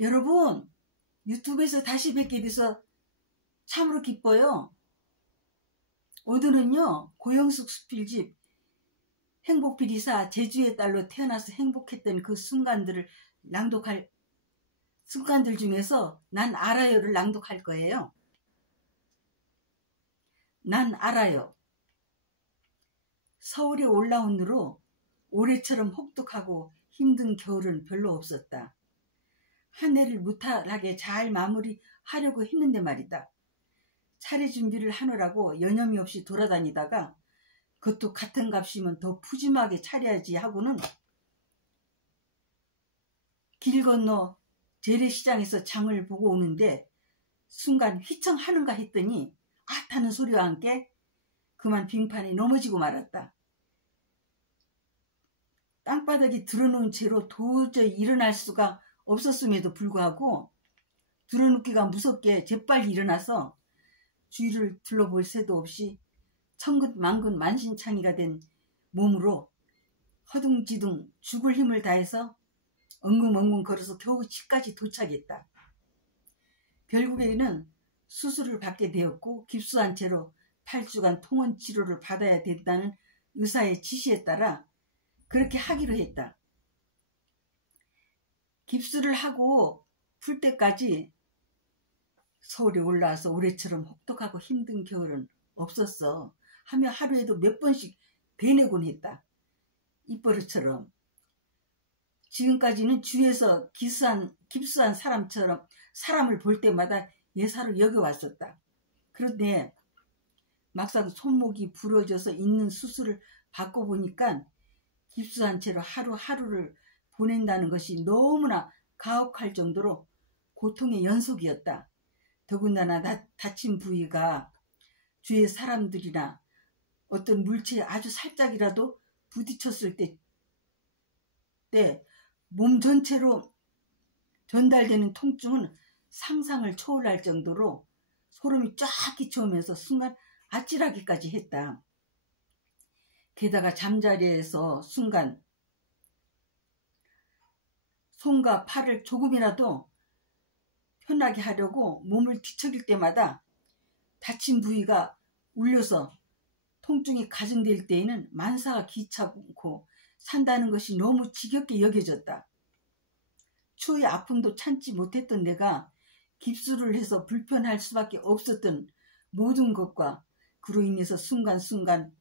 여러분, 유튜브에서 다시 뵙게 돼서 참으로 기뻐요. 오늘은요, 고영숙 수필집 행복필이사 제주의 딸로 태어나서 행복했던 그 순간들 중에서 난 알아요를 낭독할 거예요. 난 알아요. 서울에 올라온 후로 올해처럼 혹독하고 힘든 겨울은 별로 없었다. 한 해를 무탈하게 잘 마무리하려고 했는데 말이다. 차례 준비를 하느라고 여념이 없이 돌아다니다가 그것도 같은 값이면 더 푸짐하게 차려야지 하고는 길 건너 재래시장에서 장을 보고 오는데 순간 휘청하는가 했더니 아타는 소리와 함께 그만 빙판에 넘어지고 말았다. 땅바닥에 드러놓은 채로 도저히 일어날 수가 없었음에도 불구하고 드러눕기가 무섭게 재빨리 일어나서 주위를 둘러볼 새도 없이 천근만근 만신창이가 된 몸으로 허둥지둥 죽을 힘을 다해서 엉금엉금 걸어서 겨우 집까지 도착했다. 결국에는 수술을 받게 되었고 깁스한 채로 8주간 통원 치료를 받아야 된다는 의사의 지시에 따라 그렇게 하기로 했다. 깁스를 하고 풀 때까지 서울에 올라와서 올해처럼 혹독하고 힘든 겨울은 없었어 하며 하루에도 몇 번씩 되뇌곤 했다. 입버릇처럼. 지금까지는 주위에서 깁스한 사람을 볼 때마다 예사로 여겨왔었다. 그런데 막상 손목이 부러져서 있는 수술을 받고 보니까 깁스한 채로 하루하루를 보낸다는 것이 너무나 가혹할 정도로 고통의 연속이었다. 더군다나 다친 부위가 주위의 사람들이나 어떤 물체에 아주 살짝이라도 부딪혔을 때 몸 전체로 전달되는 통증은 상상을 초월할 정도로 소름이 쫙 끼쳐오면서 순간 아찔하기까지 했다. 게다가 잠자리에서 순간 손과 팔을 조금이라도 편하게 하려고 몸을 뒤척일 때마다 다친 부위가 울려서 통증이 가중될 때에는 만사가 귀찮고 산다는 것이 너무 지겹게 여겨졌다. 추위의 아픔도 참지 못했던 내가 깁스를 해서 불편할 수밖에 없었던 모든 것과 그로 인해서 순간순간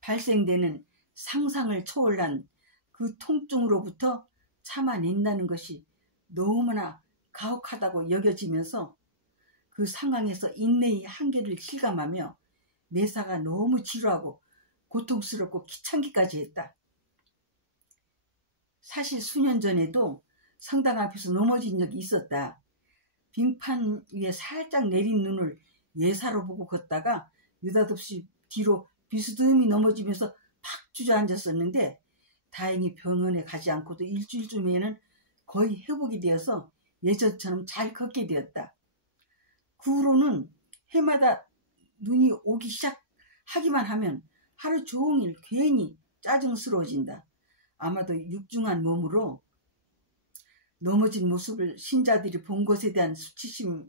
발생되는 상상을 초월한 그 통증으로부터 참아낸다는 것이 너무나 가혹하다고 여겨지면서 그 상황에서 인내의 한계를 실감하며 매사가 너무 지루하고 고통스럽고 귀찮기까지 했다. 사실 수년 전에도 성당 앞에서 넘어진 적이 있었다. 빙판 위에 살짝 내린 눈을 예사로 보고 걷다가 느닷없이 뒤로 비스듬히 넘어지면서 팍 주저앉았었는데 다행히 병원에 가지 않고도 일주일쯤 후에는 거의 회복이 되어서 예전처럼 잘 걷게 되었다. 그 후로는 해마다 눈이 오기 시작하기만 하면 하루 종일 괜히 짜증스러워진다. 아마도 육중한 몸으로 넘어진 모습을 신자들이 본 것에 대한 수치심이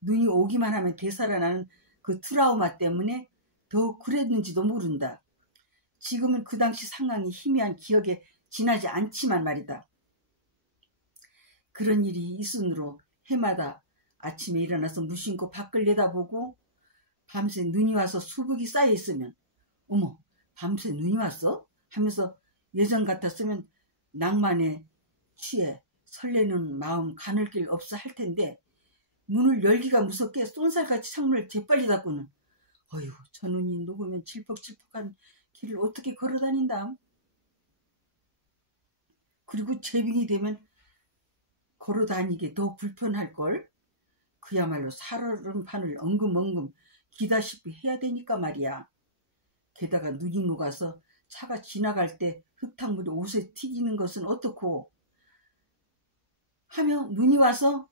눈이 오기만 하면 되살아나는 그 트라우마 때문에 더 그랬는지도 모른다. 지금은 그 당시 상황이 희미한 기억에 지나지 않지만 말이다. 그런 일이 있으므로 해마다 아침에 일어나서 무심코 밖을 내다보고 밤새 눈이 와서 수북이 쌓여 있으면 어머 밤새 눈이 왔어? 하면서 예전 같았으면 낭만에 취해 설레는 마음 가눌 길 없어 할 텐데 문을 열기가 무섭게 쏜살같이 창문을 재빨리 닫고는 어휴 저 눈이 녹으면 질퍽질퍽한 길을 어떻게 걸어다닌다. 그리고 재빙이 되면 걸어다니기 더 불편할걸. 그야말로 살얼음판을 엉금엉금 기다시피 해야 되니까 말이야. 게다가 눈이 녹아서 차가 지나갈 때 흙탕물이 옷에 튀기는 것은 어떻고 하며 눈이 와서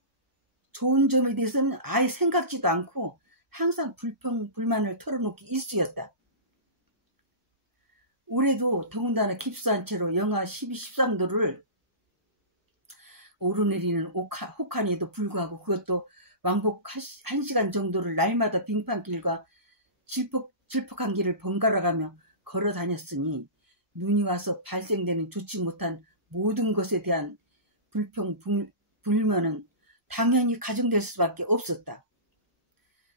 좋은 점에 대해서는 아예 생각지도 않고 항상 불평불만을 털어놓기 일쑤였다. 올해도 더군다나 깁스한 채로 영하 12, 13도를 오르내리는 혹한에도 불구하고 그것도 왕복 1시간 정도를 날마다 빙판길과 질퍽한 길을 번갈아가며 걸어 다녔으니 눈이 와서 발생되는 좋지 못한 모든 것에 대한 불면은 당연히 가중될 수밖에 없었다.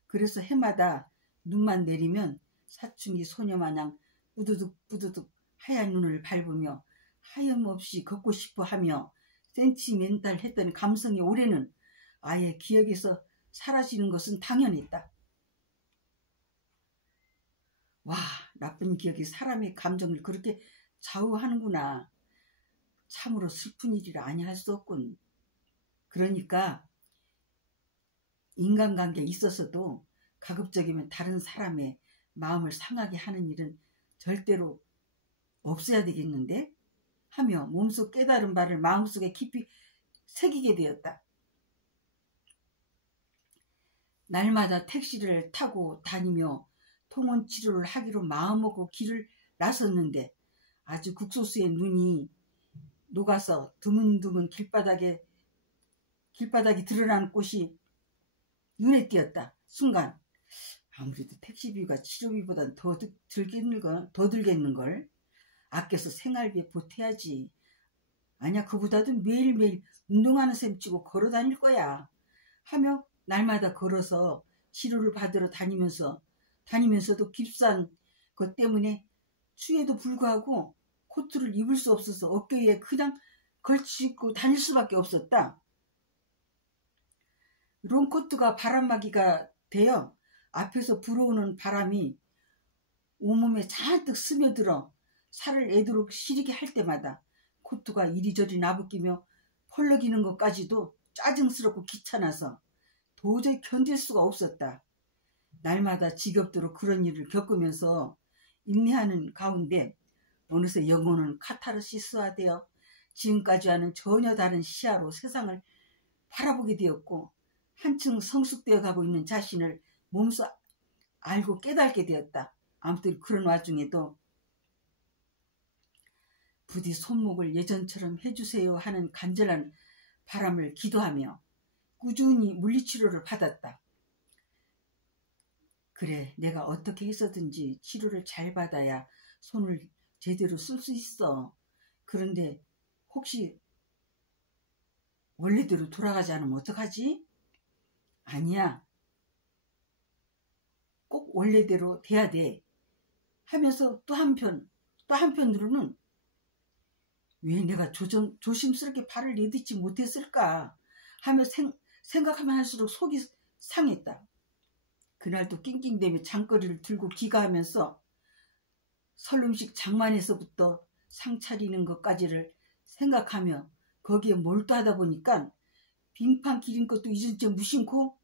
그래서 해마다 눈만 내리면 사춘기 소녀마냥 뿌두둑 하얀 눈을 밟으며 하염없이 걷고 싶어 하며 센치멘탈했던 감성이 올해는 아예 기억에서 사라지는 것은 당연했다. 와, 나쁜 기억이 사람의 감정을 그렇게 좌우하는구나. 참으로 슬픈 일이라 아니할 수 없군. 그러니까 인간관계에 있어서도 가급적이면 다른 사람의 마음을 상하게 하는 일은 절대로 없어야 되겠는데? 하며 몸속 깨달은 바를 마음속에 깊이 새기게 되었다. 날마다 택시를 타고 다니며 통원 치료를 하기로 마음먹고 길을 나섰는데 아주 국소수의 눈이 녹아서 드문드문 길바닥이 드러난 곳이 눈에 띄었다. 순간 아무래도 택시비가 치료비보단 더 들겠는걸. 아껴서 생활비에 보태야지. 아니야, 그보다도 매일매일 운동하는 셈 치고 걸어 다닐 거야. 하며 날마다 걸어서 치료를 받으러 다니면서도 깁스한 것 때문에 추위에도 불구하고 코트를 입을 수 없어서 어깨에 그냥 걸치고 다닐 수밖에 없었다. 롱코트가 바람막이가 되어 앞에서 불어오는 바람이 온몸에 잔뜩 스며들어 살을 애도록 시리게 할 때마다 코트가 이리저리 나부끼며 펄럭이는 것까지도 짜증스럽고 귀찮아서 도저히 견딜 수가 없었다. 날마다 지겹도록 그런 일을 겪으면서 인내하는 가운데 어느새 영혼은 카타르시스화되어 지금까지와는 전혀 다른 시야로 세상을 바라보게 되었고 한층 성숙되어 가고 있는 자신을 몸소 알고 깨닫게 되었다. 아무튼 그런 와중에도 부디 손목을 예전처럼 해주세요 하는 간절한 바람을 기도하며 꾸준히 물리치료를 받았다. 그래, 내가 어떻게 해서든지 치료를 잘 받아야 손을 제대로 쓸 수 있어. 그런데 혹시 원래대로 돌아가지 않으면 어떡하지? 아니야. 꼭 원래대로 돼야 돼. 하면서 또 한편으로는 왜 내가 조심스럽게 발을 내딛지 못했을까 하며 생각하면 할수록 속이 상했다. 그날도 낑낑대며 장거리를 들고 귀가하면서 설음식 장만에서부터 상 차리는 것까지를 생각하며 거기에 몰두하다 보니까 빙판 길인 것도 잊은 채 무심코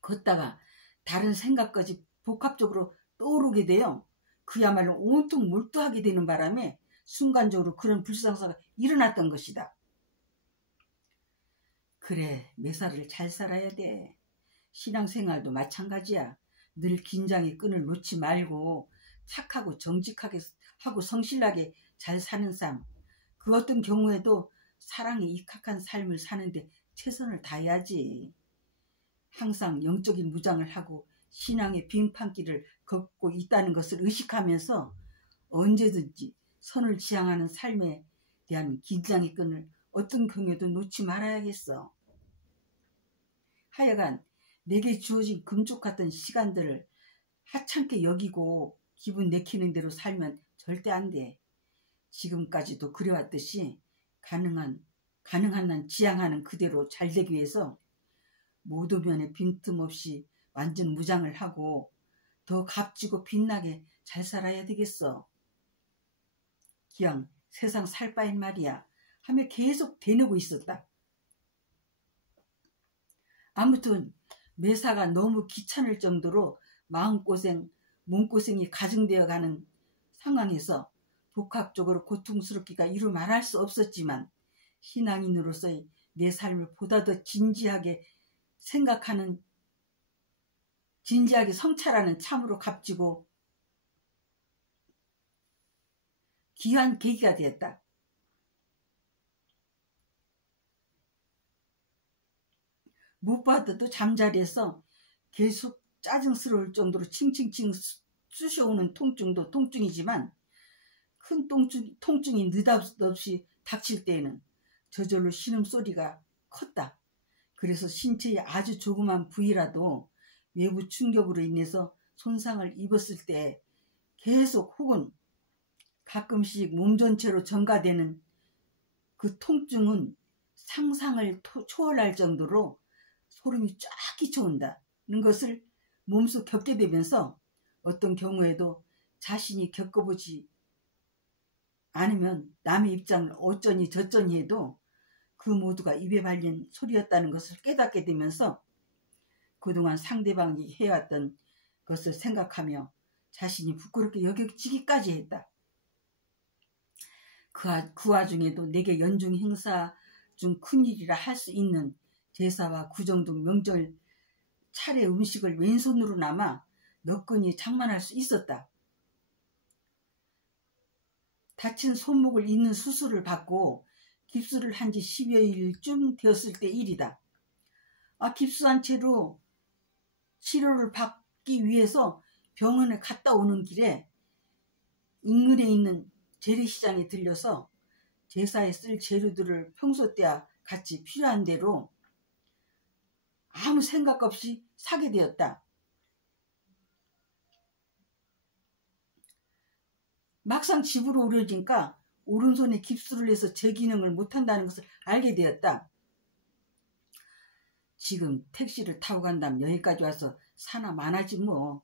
걷다가 다른 생각까지 복합적으로 떠오르게 되어 그야말로 온통 몰두하게 되는 바람에 순간적으로 그런 불상사가 일어났던 것이다. 그래, 매사를 잘 살아야 돼. 신앙생활도 마찬가지야. 늘 긴장의 끈을 놓지 말고 착하고 정직하게 하고 성실하게 잘 사는 삶. 그 어떤 경우에도 사랑에 입각한 삶을 사는데 최선을 다해야지. 항상 영적인 무장을 하고 신앙의 빙판길을 걷고 있다는 것을 의식하면서 언제든지 선을 지향하는 삶에 대한 긴장의 끈을 어떤 경우에도 놓지 말아야겠어. 하여간 내게 주어진 금쪽 같은 시간들을 하찮게 여기고 기분 내키는 대로 살면 절대 안 돼. 지금까지도 그래왔듯이 가능한 한 지향하는 그대로 잘 되기 위해서 모든 면에 빈틈없이 완전 무장을 하고 더 값지고 빛나게 잘 살아야 되겠어. 기왕 세상 살 바엔 말이야 하며 계속 대놓고 있었다. 아무튼 매사가 너무 귀찮을 정도로 마음고생, 몸고생이 가중되어 가는 상황에서 복합적으로 고통스럽기가 이루 말할 수 없었지만 신앙인으로서의 내 삶을 보다 더 진지하게 성찰하는 참으로 값지고 귀한 계기가 되었다. 못 받아도 잠자리에서 계속 짜증스러울 정도로 칭칭칭 쑤셔오는 통증도 통증이지만 큰 통증이 느닷없이 닥칠 때에는 저절로 신음소리가 컸다. 그래서 신체의 아주 조그만 부위라도 외부 충격으로 인해서 손상을 입었을 때 계속 혹은 가끔씩 몸 전체로 전가되는 그 통증은 상상을 초월할 정도로 소름이 쫙 끼쳐온다는 것을 몸소 겪게 되면서 어떤 경우에도 자신이 겪어보지 않으면 남의 입장을 어쩌니 저쩌니 해도 그 모두가 입에 발린 소리였다는 것을 깨닫게 되면서 그동안 상대방이 해왔던 것을 생각하며 자신이 부끄럽게 여겨지기까지 했다. 그 와중에도 내게 연중 행사 중 큰일이라 할 수 있는 제사와 구정 등 명절 차례 음식을 왼손으로나마 너끈히 장만할 수 있었다. 다친 손목을 잇는 수술을 받고 깁스를 한 지 10여일쯤 되었을 때 일이다. 깁스한 채로 치료를 받기 위해서 병원에 갔다 오는 길에 인근에 있는 재래시장에 들려서 제사에 쓸 재료들을 평소 때와 같이 필요한 대로 아무 생각 없이 사게 되었다. 막상 집으로 오려니까 오른손에 깁스를 해서 제 기능을 못한다는 것을 알게 되었다. 지금 택시를 타고 간다면 여기까지 와서 사나 마나지 뭐.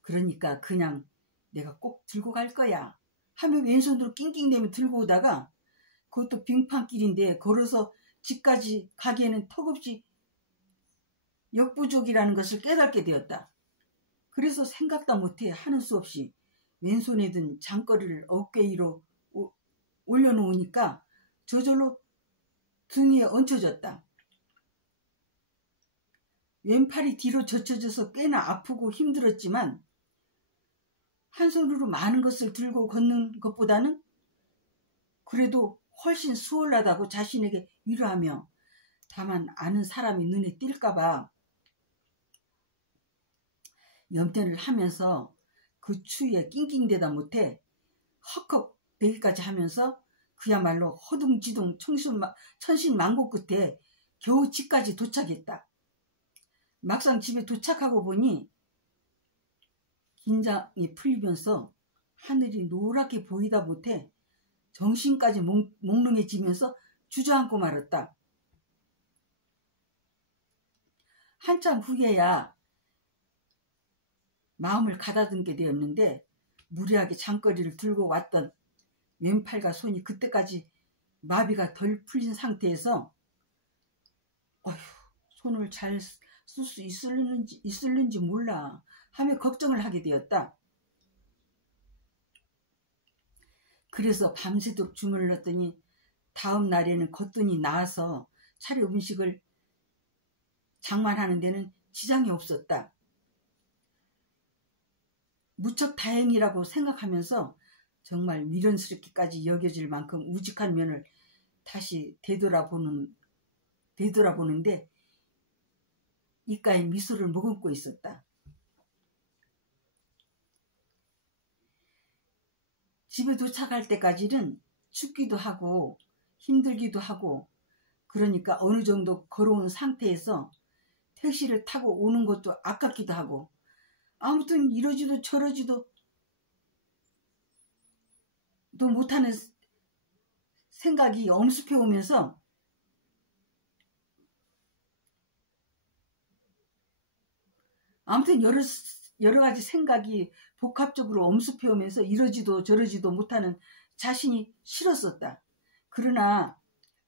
그러니까 그냥 내가 꼭 들고 갈 거야 하며 왼손으로 낑낑대며 들고 오다가 그것도 빙판길인데 걸어서 집까지 가기에는 턱없이 역부족이라는 것을 깨닫게 되었다. 그래서 생각도 못해 하는 수 없이 왼손에 든 장거리를 어깨 위로 올려놓으니까 저절로 등에 얹혀졌다. 왼팔이 뒤로 젖혀져서 꽤나 아프고 힘들었지만 한 손으로 많은 것을 들고 걷는 것보다는 그래도 훨씬 수월하다고 자신에게 위로하며 다만 아는 사람이 눈에 띌까봐 염려를 하면서 그 추위에 낑낑대다 못해 헉헉 대기까지 하면서 그야말로 허둥지둥 천신만고 끝에 겨우 집까지 도착했다. 막상 집에 도착하고 보니 긴장이 풀리면서 하늘이 노랗게 보이다 못해 정신까지 몽롱해지면서 주저앉고 말았다. 한참 후에야 마음을 가다듬게 되었는데 무리하게 장거리를 들고 왔던 왼팔과 손이 그때까지 마비가 덜 풀린 상태에서 손을 잘 쓸 수 있을는지 몰라 하며 걱정을 하게 되었다. 그래서 밤새도록 주물렀더니 다음 날에는 거뜬히 나와서 차례 음식을 장만하는 데는 지장이 없었다. 무척 다행이라고 생각하면서 정말 미련스럽게까지 여겨질 만큼 우직한 면을 다시 되돌아보는데 입가에 미소를 머금고 있었다. 집에 도착할 때까지는 춥기도 하고 힘들기도 하고 그러니까 어느 정도 걸어온 상태에서 택시를 타고 오는 것도 아깝기도 하고 아무튼 이러지도 저러지도 또 못하는 생각이 엄습해 오면서 아무튼 여러 가지 생각이 복합적으로 엄습해 오면서 이러지도 저러지도 못하는 자신이 싫었었다. 그러나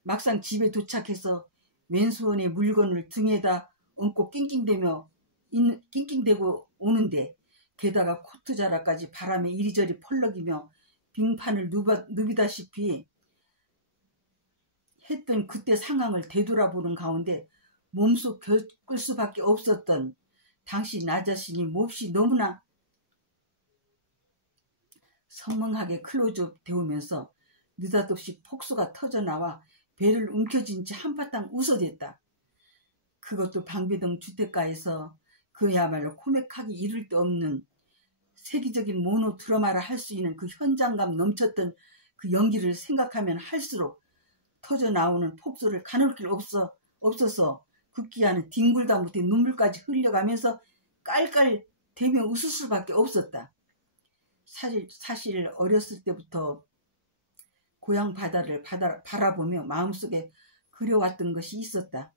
막상 집에 도착해서 왼손에 물건을 등에다 얹고 낑낑대고 오는데 게다가 코트자락까지 바람에 이리저리 펄럭이며 빙판을 누비다시피 했던 그때 상황을 되돌아보는 가운데 몸소 겪을 수밖에 없었던 당시 나 자신이 몹시 너무나 성멍하게 클로즈업 되오면서 느닷없이 폭소가 터져나와 배를 움켜쥔 채 한바탕 웃어댔다. 그것도 방배동 주택가에서 그야말로 코믹하기 이를 데 없는 세계적인 모노 드라마라 할 수 있는 그 현장감 넘쳤던 그 연기를 생각하면 할수록 터져 나오는 폭소를 가눌 길 없어서 극기하는 뒹굴다 못해 눈물까지 흘려가면서 깔깔대며 웃을 수밖에 없었다. 사실 어렸을 때부터 고향 바다를 바라보며 마음속에 그려왔던 것이 있었다.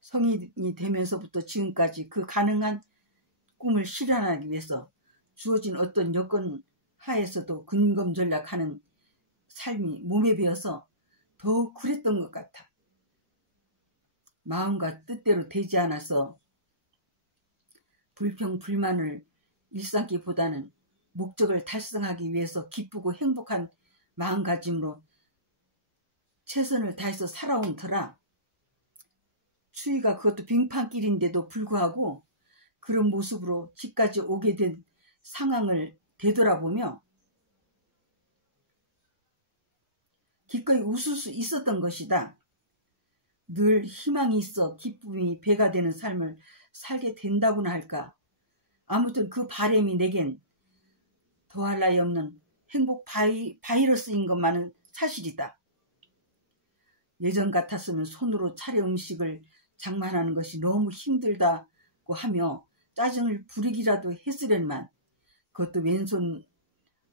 성인이 되면서부터 지금까지 그 가능한 꿈을 실현하기 위해서 주어진 어떤 여건 하에서도 근검전략하는 삶이 몸에 배어서 더욱 그랬던 것 같아. 마음과 뜻대로 되지 않아서 불평불만을 일삼기보다는 목적을 달성하기 위해서 기쁘고 행복한 마음가짐으로 최선을 다해서 살아온 터라 추위가 그것도 빙판길인데도 불구하고 그런 모습으로 집까지 오게 된 상황을 되돌아보며 기꺼이 웃을 수 있었던 것이다. 늘 희망이 있어 기쁨이 배가 되는 삶을 살게 된다고나 할까. 아무튼 그 바람이 내겐 더할 나위 없는 행복 바이러스인 것만은 사실이다. 예전 같았으면 손으로 차려 음식을 장만하는 것이 너무 힘들다고 하며 짜증을 부리기라도 했으련만 그것도 왼손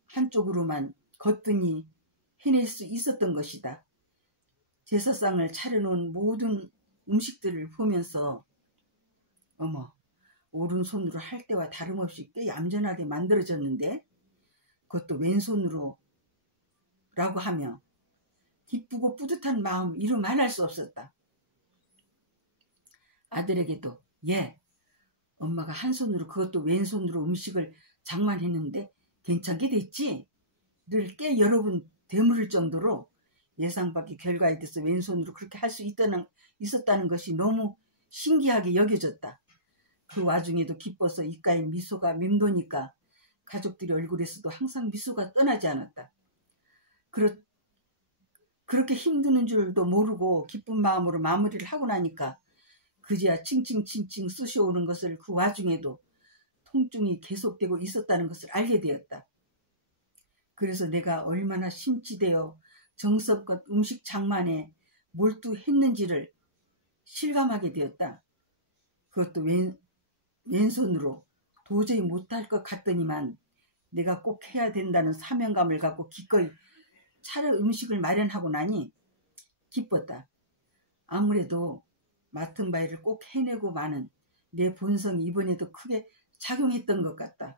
한쪽으로만 거뜬히 해낼 수 있었던 것이다. 제사상을 차려놓은 모든 음식들을 보면서 어머, 오른손으로 할 때와 다름없이 꽤 얌전하게 만들어졌는데 그것도 왼손으로 라고 하며 기쁘고 뿌듯한 마음 이루 말할 수 없었다. 아들에게도 엄마가 한 손으로 그것도 왼손으로 음식을 장만했는데 괜찮게 됐지? 를 꽤 여러 번 되물을 정도로 예상 밖의 결과에 대해서 왼손으로 그렇게 할 수 있었다는 것이 너무 신기하게 여겨졌다. 그 와중에도 기뻐서 입가에 미소가 맴도니까 가족들이 얼굴에서도 항상 미소가 떠나지 않았다. 그렇게 힘드는 줄도 모르고 기쁜 마음으로 마무리를 하고 나니까 그제야 칭칭칭칭 쑤셔오는 것을 그 와중에도 통증이 계속되고 있었다는 것을 알게 되었다. 그래서 내가 얼마나 심취되어 정성껏 음식 장만에 몰두했는지를 실감하게 되었다. 그것도 왼손으로 도저히 못할 것 같더니만 내가 꼭 해야 된다는 사명감을 갖고 기꺼이 차려 음식을 마련하고 나니 기뻤다. 아무래도 맡은 바를 꼭 해내고 마는 내 본성이 이번에도 크게 작용했던 것 같다.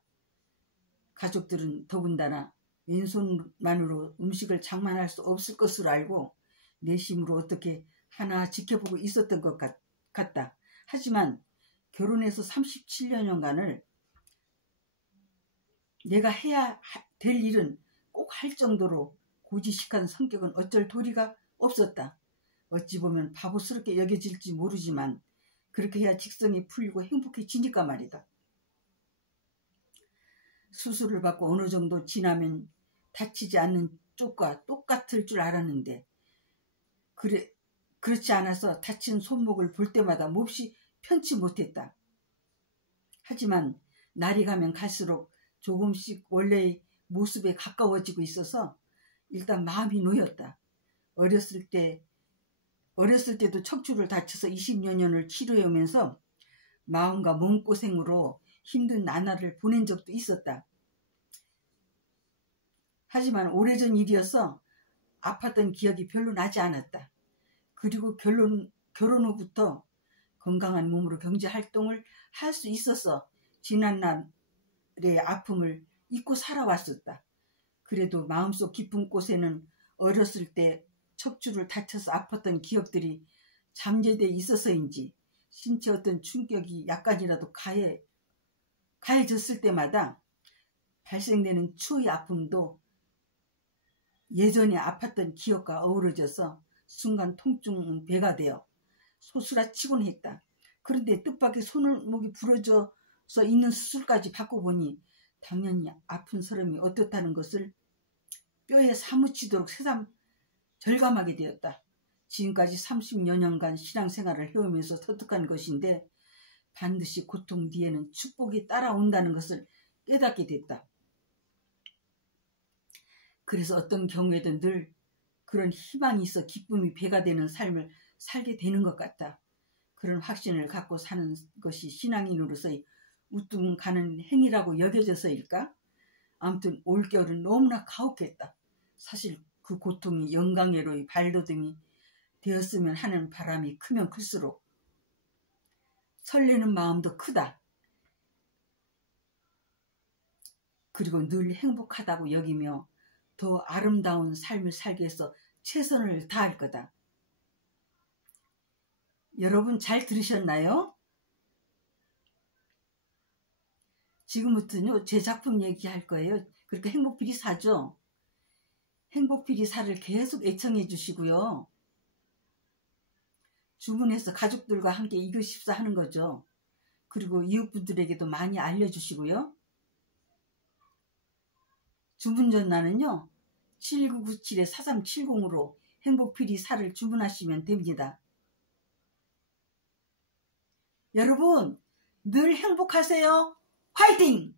가족들은 더군다나 왼손만으로 음식을 장만할 수 없을 것으로 알고 내심으로 어떻게 하나 지켜보고 있었던 것 같다. 하지만 결혼해서 37년간을 내가 해야 될 일은 꼭 할 정도로 고지식한 성격은 어쩔 도리가 없었다. 어찌 보면 바보스럽게 여겨질지 모르지만 그렇게 해야 직성이 풀리고 행복해지니까 말이다. 수술을 받고 어느 정도 지나면 다치지 않는 쪽과 똑같을 줄 알았는데 그렇지 않아서 다친 손목을 볼 때마다 몹시 편치 못했다. 하지만 날이 가면 갈수록 조금씩 원래의 모습에 가까워지고 있어서 일단 마음이 놓였다. 어렸을 때도 척추를 다쳐서 20여 년을 치료해오면서 마음과 몸고생으로 힘든 나날을 보낸 적도 있었다. 하지만 오래전 일이어서 아팠던 기억이 별로 나지 않았다. 그리고 결혼 후부터 건강한 몸으로 경제활동을 할 수 있어서 지난날의 아픔을 잊고 살아왔었다. 그래도 마음속 깊은 곳에는 어렸을 때 척추를 다쳐서 아팠던 기억들이 잠재되어 있어서인지 신체 어떤 충격이 약간이라도 가해졌을 때마다 발생되는 추의 아픔도 예전에 아팠던 기억과 어우러져서 순간 통증은 배가 되어 소스라치곤 했다. 그런데 뜻밖의 손목이 부러져서 있는 수술까지 받고 보니 당연히 아픈 사람이 어떻다는 것을 뼈에 사무치도록 새삼 절감하게 되었다. 지금까지 30여 년간 신앙생활을 해오면서 터득한 것인데 반드시 고통 뒤에는 축복이 따라온다는 것을 깨닫게 됐다. 그래서 어떤 경우에도 늘 그런 희망이 있어 기쁨이 배가 되는 삶을 살게 되는 것 같다. 그런 확신을 갖고 사는 것이 신앙인으로서의 우뚝 가는 행위라고 여겨져서일까? 아무튼 올겨울은 너무나 가혹했다. 사실 그 고통이 영광회로의 발돋움이 되었으면 하는 바람이 크면 클수록 설레는 마음도 크다. 그리고 늘 행복하다고 여기며 더 아름다운 삶을 살기 위해서 최선을 다할 거다. 여러분 잘 들으셨나요? 지금부터는 제 작품 얘기할 거예요. 그러니까 행복피리사죠. 행복피리사를 계속 애청해 주시고요. 주문해서 가족들과 함께 읽으십사 하는 거죠. 그리고 이웃분들에게도 많이 알려주시고요. 주문 전화는요. 7997-4370으로 행복피리사를 주문하시면 됩니다. 여러분 늘 행복하세요. 화이팅!